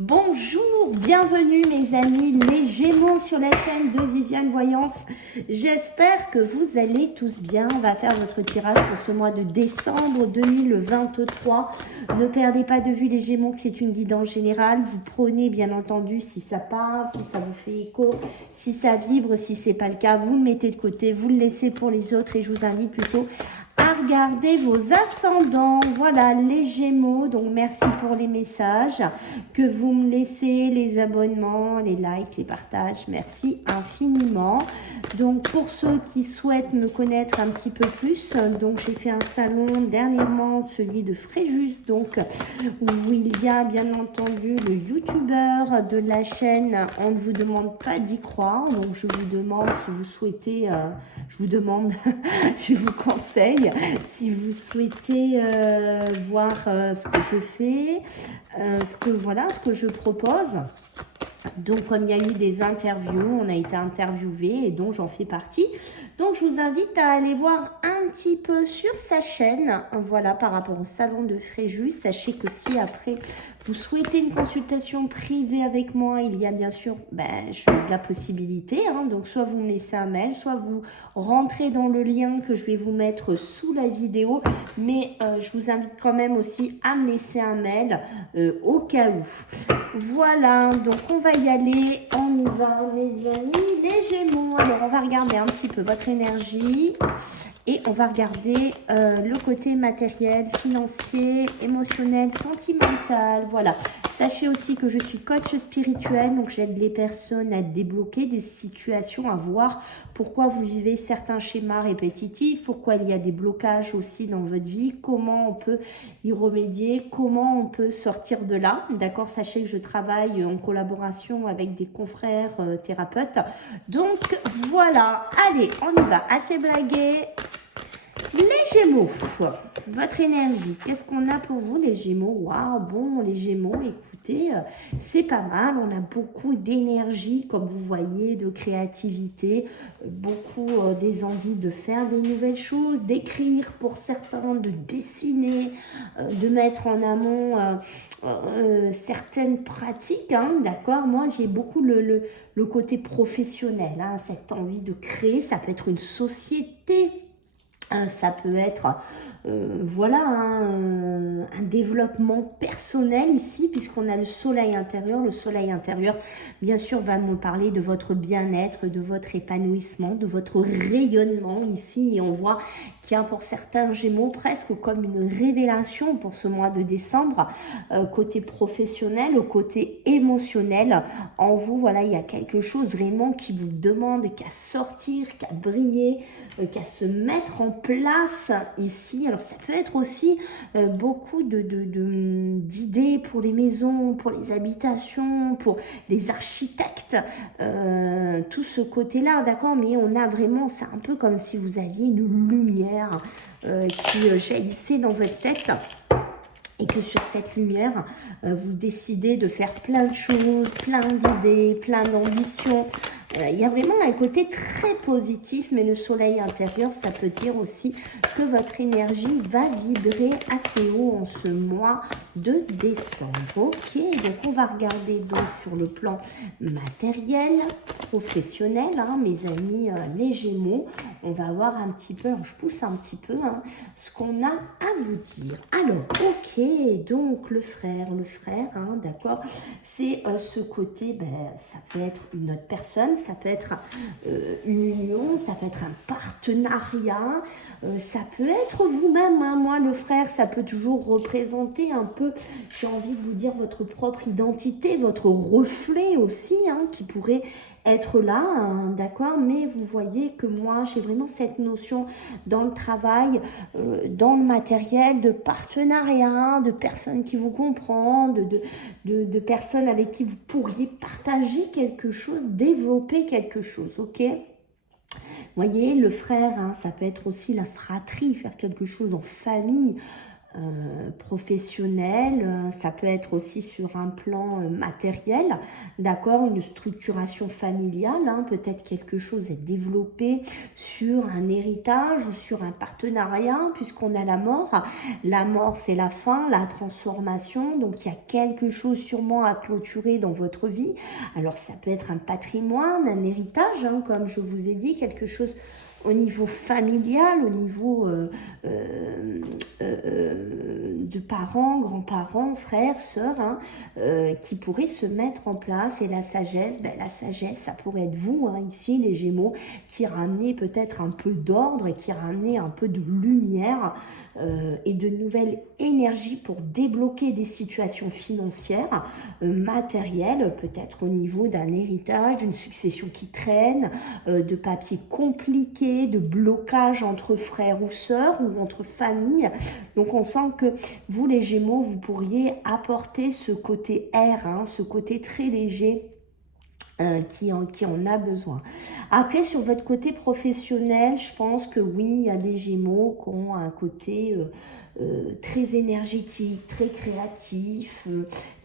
Bonjour, bienvenue mes amis les Gémeaux sur la chaîne de Viviane Voyance. J'espère que vous allez tous bien. On va faire votre tirage pour ce mois de décembre 2023. Ne perdez pas de vue les Gémeaux que c'est une guidance générale. Vous prenez bien entendu si ça parle, si ça vous fait écho, si ça vibre, si c'est pas le cas, vous le mettez de côté, vous le laissez pour les autres et je vous invite plutôt à regarder vos ascendants. Voilà les Gémeaux, donc merci pour les messages que vous me laissez, les abonnements, les likes, les partages, merci infiniment. Donc pour ceux qui souhaitent me connaître un petit peu plus, donc j'ai fait un salon dernièrement, celui de Fréjus, donc où il y a bien entendu le youtubeur de la chaîne. On ne vous demande pas d'y croire, donc je vous demande si vous souhaitez, je vous demande, je vous conseille, si vous souhaitez voir ce que je fais, ce que je propose. Donc, comme il y a eu des interviews, on a été interviewé et donc j'en fais partie. Donc, je vous invite à aller voir un petit peu sur sa chaîne, voilà, par rapport au salon de Fréjus. Sachez que si après vous souhaitez une consultation privée avec moi, il y a bien sûr la possibilité. Donc, soit vous me laissez un mail, soit vous rentrez dans le lien que je vais vous mettre sous la vidéo. Mais je vous invite quand même aussi à me laisser un mail au cas où. Voilà, donc on va y aller, on y va mes amis, les Gémeaux. Alors on va regarder un petit peu votre énergie et on va regarder le côté matériel, financier, émotionnel, sentimental. Voilà, sachez aussi que je suis coach spirituel, donc j'aide les personnes à débloquer des situations, à voir pourquoi vous vivez certains schémas répétitifs, pourquoi il y a des blocages aussi dans votre vie, comment on peut y remédier, comment on peut sortir de là. D'accord, sachez que je travaille en collaboration avec des confrères thérapeutes. Donc voilà, allez, on y va, assez blagué. Les Gémeaux, votre énergie, qu'est-ce qu'on a pour vous les Gémeaux? Waouh, bon les Gémeaux, écoutez, c'est pas mal, on a beaucoup d'énergie comme vous voyez, de créativité, beaucoup des envies de faire des nouvelles choses, d'écrire pour certains, de dessiner, de mettre en amont certaines pratiques, d'accord. Moi j'ai beaucoup le côté professionnel, cette envie de créer, ça peut être une société. Ça peut être un développement personnel ici, puisqu'on a le soleil intérieur. Le soleil intérieur, bien sûr, va me parler de votre bien-être, de votre épanouissement, de votre rayonnement ici. Et on voit qu'il y a pour certains Gémeaux presque comme une révélation pour ce mois de décembre, côté professionnel, au côté émotionnel. En vous, voilà, il y a quelque chose vraiment qui vous demande qu'à sortir, qu'à briller, qu'à se mettre en place ici. Alors ça peut être aussi beaucoup d'idées pour les maisons, pour les habitations, pour les architectes, tout ce côté-là, d'accord. Mais on a vraiment, c'est un peu comme si vous aviez une lumière qui jaillissait dans votre tête. Et que sur cette lumière, vous décidez de faire plein de choses, plein d'idées, plein d'ambitions. Il y a vraiment un côté très positif, mais le soleil intérieur, ça peut dire aussi que votre énergie va vibrer assez haut en ce mois de décembre. Ok, donc on va regarder donc sur le plan matériel, professionnel, mes amis les Gémeaux. On va voir un petit peu, je pousse un petit peu, ce qu'on a à vous dire. Alors, ok, donc le frère, d'accord, c'est ce côté, ça peut être une autre personne, ça peut être une union, ça peut être un partenariat, ça peut être vous-même. Moi, le frère, ça peut toujours représenter un peu, j'ai envie de vous dire, votre propre identité, votre reflet aussi, qui pourrait être là, d'accord. Mais vous voyez que moi, j'ai vraiment cette notion dans le travail, dans le matériel, de partenariat, de personnes qui vous comprennent, de personnes avec qui vous pourriez partager quelque chose, développer quelque chose, ok. Vous voyez, le frère, ça peut être aussi la fratrie, faire quelque chose en famille, professionnel, ça peut être aussi sur un plan matériel, d'accord, une structuration familiale, hein, peut-être quelque chose est développé sur un héritage ou sur un partenariat, puisqu'on a la mort. La mort, c'est la fin, la transformation, donc il y a quelque chose sûrement à clôturer dans votre vie. Alors ça peut être un patrimoine, un héritage, hein, comme je vous ai dit, quelque chose au niveau familial, au niveau de parents, grands-parents, frères, sœurs, hein, qui pourraient se mettre en place. Et la sagesse, la sagesse, ça pourrait être vous, hein, ici, les Gémeaux, qui ramenez peut-être un peu d'ordre et qui ramenez un peu de lumière et de nouvelles énergies pour débloquer des situations financières, matérielles, peut-être au niveau d'un héritage, d'une succession qui traîne, de papiers compliqués, de blocages entre frères ou sœurs ou entre familles. Donc on sent que vous, les Gémeaux, vous pourriez apporter ce côté air, hein, ce côté très léger qui en a besoin. Après, sur votre côté professionnel, je pense que oui, il y a des Gémeaux qui ont un côté très énergétique, très créatif,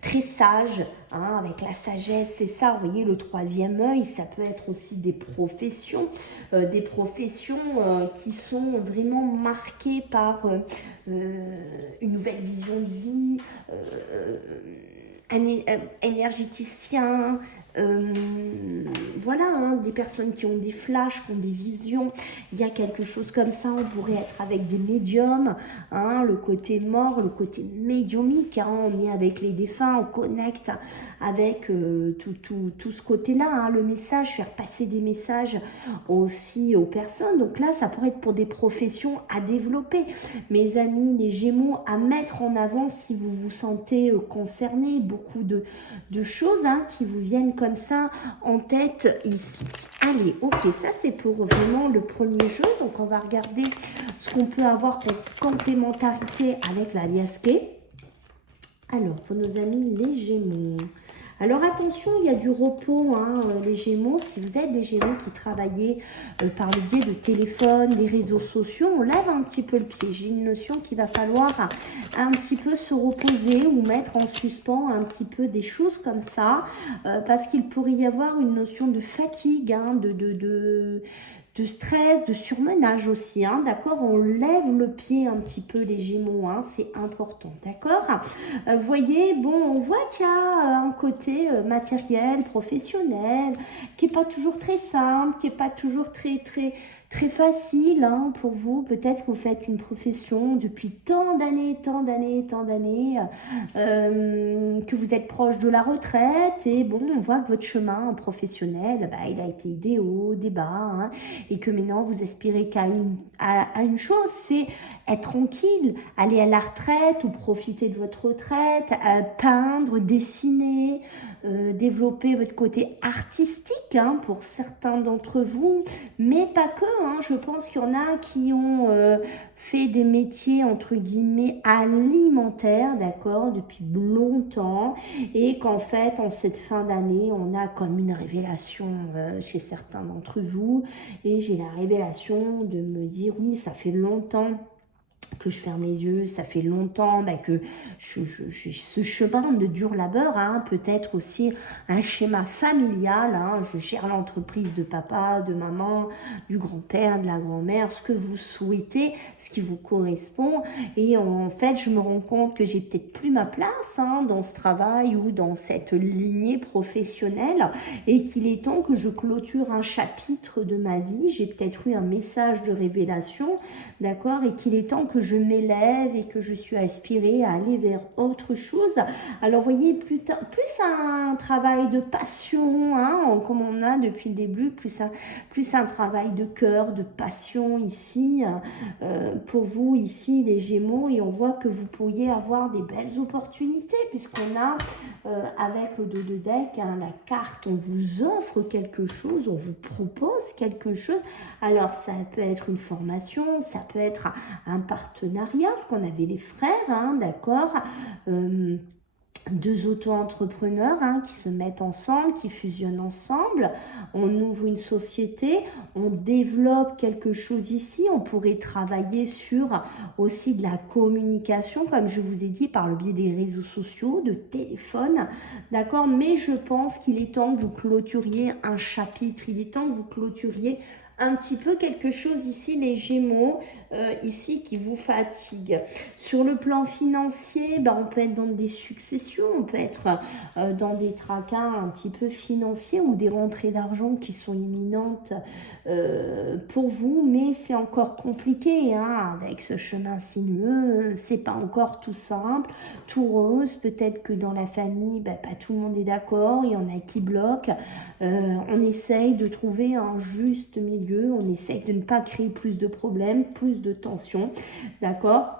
très sage, hein, avec la sagesse, c'est ça, vous voyez, le troisième œil, ça peut être aussi des professions qui sont vraiment marquées par une nouvelle vision de vie, un énergéticien, voilà, hein, des personnes qui ont des flashs, qui ont des visions. Il y a quelque chose comme ça, on pourrait être avec des médiums, hein, le côté mort, le côté médiumique, hein, on est avec les défunts, on connecte avec tout ce côté-là, hein, le message, faire passer des messages aussi aux personnes. Donc là, ça pourrait être pour des professions à développer. Mes amis, les Gémeaux, à mettre en avant si vous vous sentez concernés, beaucoup de choses, hein, qui vous viennent comme ça en tête ici. Allez, ok, ça c'est pour vraiment le premier jeu. Donc on va regarder ce qu'on peut avoir comme complémentarité avec la Liasque. Alors, pour nos amis les Gémeaux. Alors attention, il y a du repos, hein, les Gémeaux. Si vous êtes des Gémeaux qui travaillez par le biais de téléphone, des réseaux sociaux, on lève un petit peu le pied. J'ai une notion qu'il va falloir un petit peu se reposer ou mettre en suspens un petit peu des choses comme ça, parce qu'il pourrait y avoir une notion de fatigue, hein, de stress, de surmenage aussi, hein, d'accord. On lève le pied un petit peu, les Gémeaux, hein, c'est important, d'accord. Voyez, bon, on voit qu'il y a un côté matériel, professionnel, qui n'est pas toujours très simple, qui n'est pas toujours très facile, hein, pour vous. Peut-être que vous faites une profession depuis tant d'années, que vous êtes proche de la retraite, et bon, on voit que votre chemin professionnel, il a été des hauts, des bas, hein, et que maintenant vous aspirez qu'à une chose, c'est être tranquille, aller à la retraite ou profiter de votre retraite, peindre, dessiner, développer votre côté artistique, hein, pour certains d'entre vous, mais pas que, hein. Je pense qu'il y en a qui ont fait des métiers entre guillemets alimentaires, d'accord, depuis longtemps, et qu'en fait en cette fin d'année on a comme une révélation chez certains d'entre vous, et j'ai la révélation de me dire oui, ça fait longtemps que je ferme les yeux, ça fait longtemps que ce chemin de dur labeur, hein, peut-être aussi un schéma familial, hein, je gère l'entreprise de papa, de maman, du grand-père, de la grand-mère, ce que vous souhaitez, ce qui vous correspond, et en fait je me rends compte que j'ai peut-être plus ma place, hein, dans ce travail ou dans cette lignée professionnelle, et qu'il est temps que je clôture un chapitre de ma vie. J'ai peut-être eu un message de révélation, d'accord, et qu'il est temps que je m'élève et que je suis aspirée à aller vers autre chose. Alors, vous voyez, plus un travail de passion, hein, comme on a depuis le début, plus un travail de cœur, de passion ici, pour vous, ici, les Gémeaux, et on voit que vous pourriez avoir des belles opportunités, puisqu'on a, avec le dos de deck, hein, la carte, on vous offre quelque chose, on vous propose quelque chose. Alors, ça peut être une formation, ça peut être un partenariat, parce qu'on avait les frères, hein, d'accord, deux auto-entrepreneurs hein, qui se mettent ensemble, qui fusionnent ensemble, on ouvre une société, on développe quelque chose ici, on pourrait travailler sur aussi de la communication, comme je vous ai dit, par le biais des réseaux sociaux, de téléphone, d'accord? Mais je pense qu'il est temps que vous clôturiez un chapitre, il est temps que vous clôturiez un petit peu quelque chose ici, les Gémeaux, ici qui vous fatigue. Sur le plan financier, ben, on peut être dans des successions, on peut être dans des tracas un petit peu financiers ou des rentrées d'argent qui sont imminentes pour vous, mais c'est encore compliqué hein, avec ce chemin sinueux, c'est pas encore tout simple, tout rose, peut-être que dans la famille, ben, pas tout le monde est d'accord, il y en a qui bloquent, on essaye de trouver un juste milieu, on essaye de ne pas créer plus de problèmes, plus de tensions, d'accord?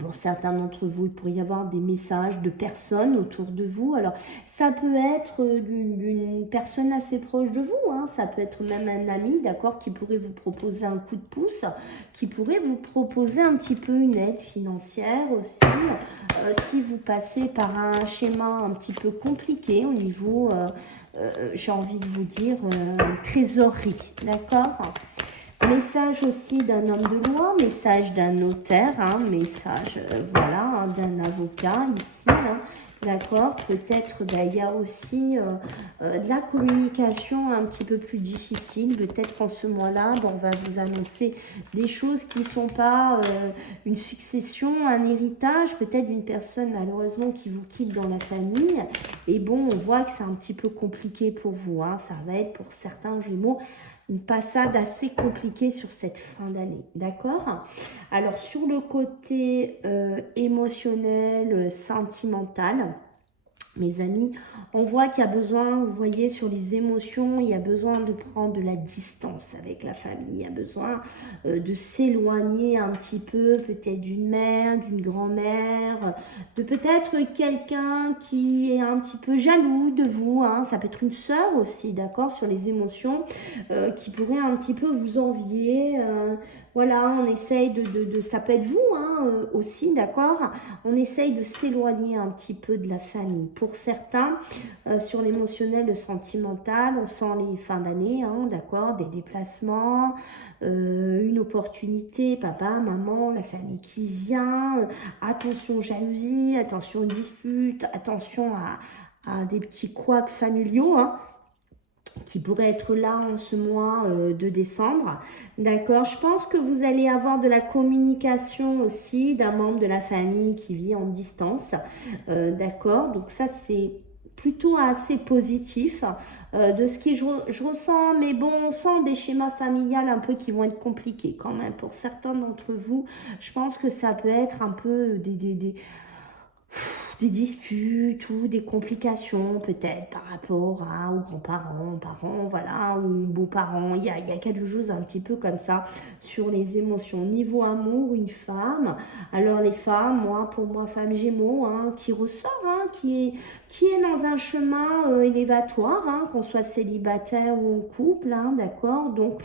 Pour certains d'entre vous, il pourrait y avoir des messages de personnes autour de vous. Alors, ça peut être d'une personne assez proche de vous, hein. Ça peut être même un ami, d'accord, qui pourrait vous proposer un coup de pouce, qui pourrait vous proposer un petit peu une aide financière aussi, si vous passez par un schéma un petit peu compliqué au niveau, j'ai envie de vous dire, trésorerie, d'accord? Message aussi d'un homme de loi, message d'un notaire, hein, message voilà, hein, d'un avocat ici, hein, d'accord. Peut-être il y a aussi de la communication un petit peu plus difficile. Peut-être qu'en ce mois-là, on va vous annoncer des choses qui ne sont pas une succession, un héritage, peut-être d'une personne malheureusement qui vous quitte dans la famille. Et bon, on voit que c'est un petit peu compliqué pour vous, hein. Ça va être pour certains Gémeaux une passade assez compliquée sur cette fin d'année, d'accord? Alors, sur le côté émotionnel, sentimental, mes amis, on voit qu'il y a besoin, vous voyez, sur les émotions, il y a besoin de prendre de la distance avec la famille. Il y a besoin de s'éloigner un petit peu, peut-être d'une mère, d'une grand-mère, de peut-être quelqu'un qui est un petit peu jaloux de vous. Hein. Ça peut être une sœur aussi, d'accord, sur les émotions, qui pourrait un petit peu vous envier. Voilà, on essaye ça peut être vous hein, aussi, d'accord? On essaye de s'éloigner un petit peu de la famille. Pour certains, sur l'émotionnel, le sentimental, on sent les fins d'année, hein, d'accord? Des déplacements, une opportunité, papa, maman, la famille qui vient, attention jalousie, attention aux disputes, attention à des petits couacs familiaux, hein, qui pourrait être là en ce mois de décembre. D'accord, je pense que vous allez avoir de la communication aussi d'un membre de la famille qui vit en distance. D'accord, donc ça c'est plutôt assez positif de ce que je ressens, mais bon, on sent des schémas familiales un peu qui vont être compliqués quand même. Pour certains d'entre vous, je pense que ça peut être un peu des disputes ou des complications peut-être par rapport aux grands-parents, parents, voilà, ou beaux-parents. Il y a quelque chose un petit peu comme ça sur les émotions. Niveau amour, une femme. Alors les femmes, pour moi, femme Gémeaux, hein, qui ressort, hein, qui est dans un chemin élévatoire, hein, qu'on soit célibataire ou en couple, hein, d'accord. Donc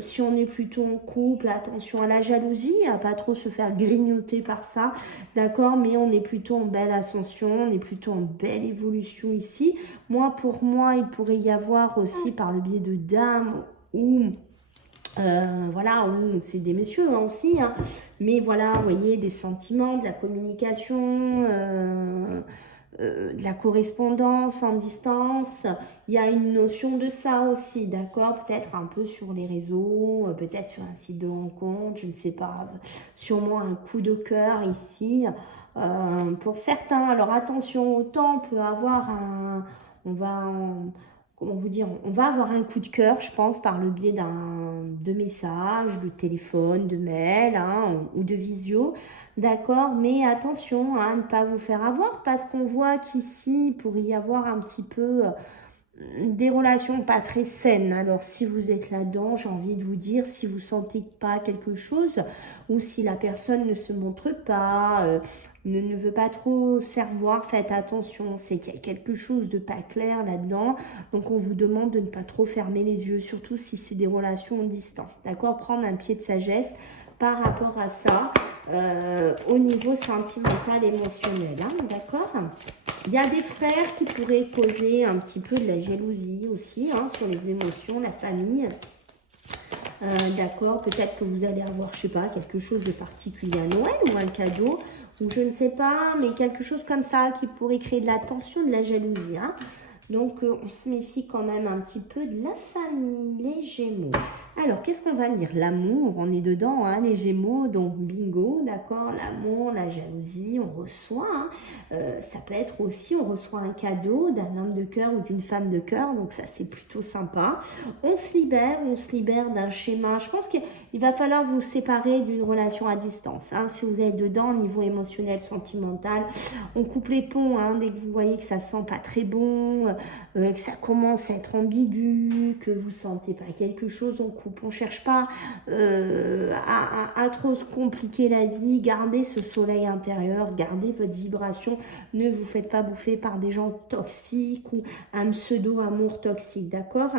si on est plutôt en couple, attention à la jalousie, à pas trop se faire grignoter par ça, d'accord, mais on est plutôt en belle ascension, on est plutôt en belle évolution ici. Pour moi, il pourrait y avoir aussi par le biais de dames ou voilà, c'est des messieurs hein, aussi, hein. Mais voilà, vous voyez, des sentiments, de la communication, de la correspondance en distance, il y a une notion de ça aussi, d'accord? Peut-être un peu sur les réseaux, peut-être sur un site de rencontre, je ne sais pas, sûrement un coup de cœur ici. Pour certains, alors attention, autant on peut avoir comment vous dire, on va avoir un coup de cœur, je pense, par le biais de messages, de téléphone, de mail hein, ou de visio. D'accord, mais attention à ne pas vous faire avoir parce qu'on voit qu'ici, il pourrait y avoir un petit peu des relations pas très saines. Alors, si vous êtes là-dedans, j'ai envie de vous dire, si vous sentez pas quelque chose ou si la personne ne se montre pas, ne veut pas trop se faire voir, faites attention. C'est qu'il y a quelque chose de pas clair là-dedans. Donc, on vous demande de ne pas trop fermer les yeux, surtout si c'est des relations en distance. D'accord, prendre un pied de sagesse. par rapport à ça au niveau sentimental, émotionnel, hein, d'accord? Il y a des frères qui pourraient causer un petit peu de la jalousie aussi, hein, sur les émotions, la famille. D'accord, peut-être que vous allez avoir, je sais pas, quelque chose de particulier à Noël ou un cadeau, ou je ne sais pas, mais quelque chose comme ça qui pourrait créer de la tension, de la jalousie, hein. Donc, on se méfie quand même un petit peu de la famille, les Gémeaux. Alors, qu'est-ce qu'on va lire? L'amour, on est dedans, hein, les Gémeaux, donc bingo, d'accord? L'amour, la jalousie, on reçoit, hein. Ça peut être aussi, on reçoit un cadeau d'un homme de cœur ou d'une femme de cœur, donc ça, c'est plutôt sympa. On se libère d'un schéma. Je pense qu'il va falloir vous séparer d'une relation à distance, hein. Si vous êtes dedans, au niveau émotionnel, sentimental, on coupe les ponts, hein, dès que vous voyez que ça sent pas très bon, que ça commence à être ambigu, que vous sentez pas quelque chose, on coupe. On cherche pas à trop se compliquer la vie. Gardez ce soleil intérieur, gardez votre vibration. Ne vous faites pas bouffer par des gens toxiques ou un pseudo-amour toxique, d'accord ?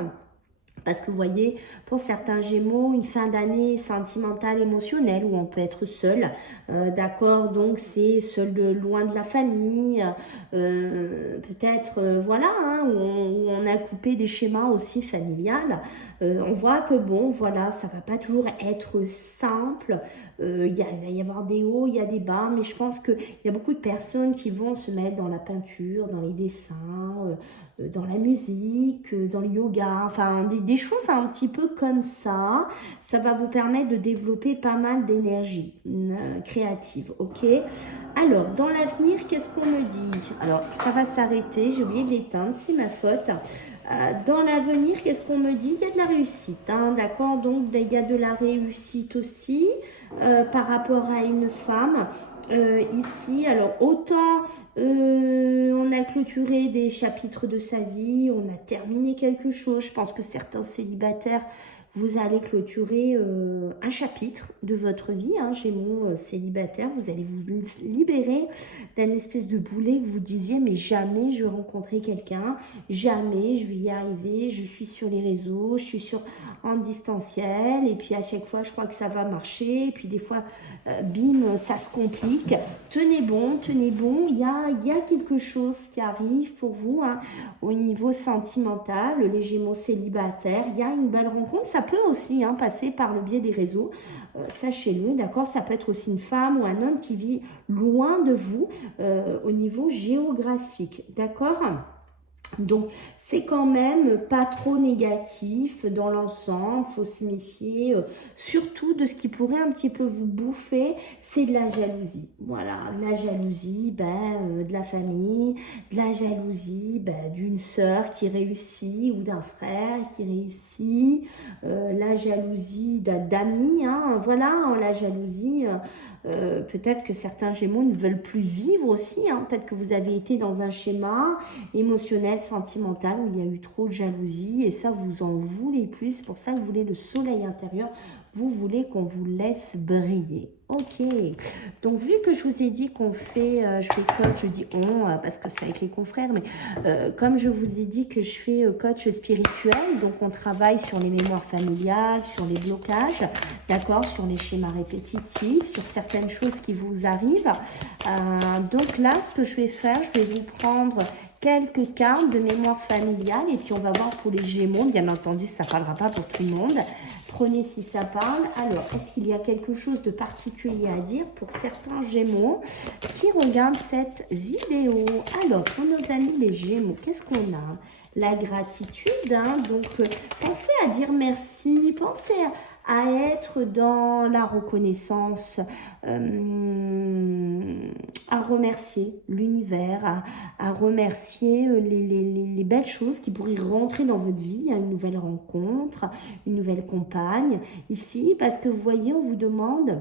Parce que vous voyez, pour certains Gémeaux, une fin d'année sentimentale, émotionnelle, où on peut être seul, d'accord, donc c'est seul loin de la famille, peut-être, voilà, hein, où on a coupé des schémas aussi familiales. On voit que bon, voilà, ça va pas toujours être simple, il va y avoir des hauts, il y a des bas, mais je pense qu'il y a beaucoup de personnes qui vont se mettre dans la peinture, dans les dessins, dans la musique, dans le yoga, enfin des choses un petit peu comme ça. Ça va vous permettre de développer pas mal d'énergie créative, ok? Alors, dans l'avenir, qu'est-ce qu'on me dit? Alors, ça va s'arrêter, j'ai oublié de l'éteindre, c'est ma faute. Dans l'avenir, qu'est-ce qu'on me dit? Il y a de la réussite, hein, d'accord? Donc, il y a de la réussite aussi par rapport à une femme. Ici, alors autant on a clôturé des chapitres de sa vie, on a terminé quelque chose. Je pense que certains célibataires, vous allez clôturer un chapitre de votre vie, hein, Gémeaux célibataire. Vous allez vous libérer d'un espèce de boulet que vous disiez, mais jamais je vais rencontrer quelqu'un, jamais je vais y arriver, je suis sur les réseaux, je suis en distanciel, et puis à chaque fois je crois que ça va marcher, et puis des fois, bim, ça se complique. Tenez bon, il y a quelque chose qui arrive pour vous, hein, au niveau sentimental, les Gémeaux célibataires, il y a une belle rencontre. Ça peut aussi, hein, passer par le biais des réseaux, sachez-le, d'accord? Ça peut être aussi une femme ou un homme qui vit loin de vous au niveau géographique, d'accord? Donc, c'est quand même pas trop négatif dans l'ensemble, il faut se méfier, surtout de ce qui pourrait un petit peu vous bouffer, c'est de la jalousie. Voilà, de la jalousie de la famille, de la jalousie d'une sœur qui réussit ou d'un frère qui réussit, la jalousie d'amis, hein, voilà, hein, la jalousie... peut-être que certains Gémeaux ne veulent plus vivre aussi, hein. Peut-être que vous avez été dans un schéma émotionnel, sentimental, où il y a eu trop de jalousie, et ça, vous en voulez plus. C'est pour ça que vous voulez le soleil intérieur, vous voulez qu'on vous laisse briller. Ok, donc vu que je vous ai dit qu'on fait, je fais coach, je dis on, parce que c'est avec les confrères, mais comme je vous ai dit que je fais coach spirituel, donc on travaille sur les mémoires familiales, sur les blocages, d'accord, sur les schémas répétitifs, sur certaines choses qui vous arrivent. Donc là, ce que je vais faire, je vais vous prendre quelques cartes de mémoire familiale, et puis on va voir pour les Gémeaux. Bien entendu, ça ne parlera pas pour tout le monde. Prenez si ça parle. Alors, est-ce qu'il y a quelque chose de particulier à dire pour certains Gémeaux qui regardent cette vidéo? Alors, pour nos amis les Gémeaux, qu'est-ce qu'on a? La gratitude, hein, donc pensez à dire merci, pensez à être dans la reconnaissance, à remercier l'univers, à remercier les belles choses qui pourraient rentrer dans votre vie, hein, une nouvelle rencontre, une nouvelle compagne, ici, parce que vous voyez, on vous demande...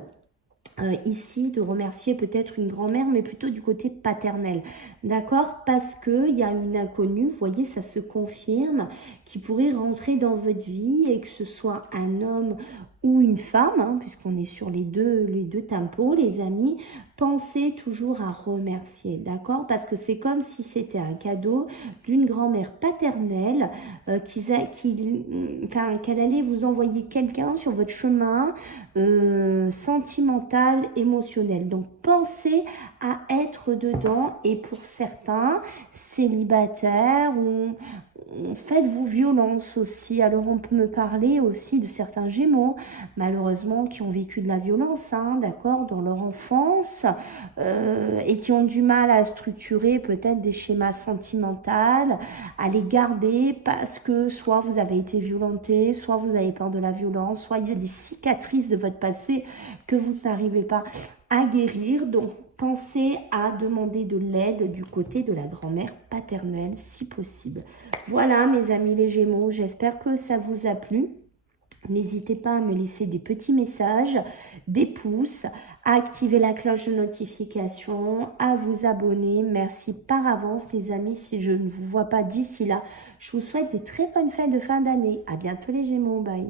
ici, de remercier peut-être une grand-mère, mais plutôt du côté paternel, d'accord? Parce qu'il y a une inconnue, vous voyez, ça se confirme, qui pourrait rentrer dans votre vie, et que ce soit un homme ou une femme, hein, puisqu'on est sur les deux tempos, les amis, pensez toujours à remercier, d'accord? Parce que c'est comme si c'était un cadeau d'une grand-mère paternelle qu'elle allait vous envoyer quelqu'un sur votre chemin sentimental, émotionnel. Donc pensez à être dedans, et pour certains célibataires ou faites-vous violence aussi. Alors on peut me parler aussi de certains Gémeaux, malheureusement, qui ont vécu de la violence, hein, d'accord, dans leur enfance, et qui ont du mal à structurer peut-être des schémas sentimentaux, à les garder parce que soit vous avez été violenté, soit vous avez peur de la violence, soit il y a des cicatrices de votre passé que vous n'arrivez pas à guérir. Donc pensez à demander de l'aide du côté de la grand-mère paternelle si possible. Voilà mes amis les Gémeaux, j'espère que ça vous a plu. N'hésitez pas à me laisser des petits messages, des pouces, à activer la cloche de notification, à vous abonner. Merci par avance les amis, si je ne vous vois pas d'ici là. Je vous souhaite des très bonnes fêtes de fin d'année. À bientôt les Gémeaux, bye.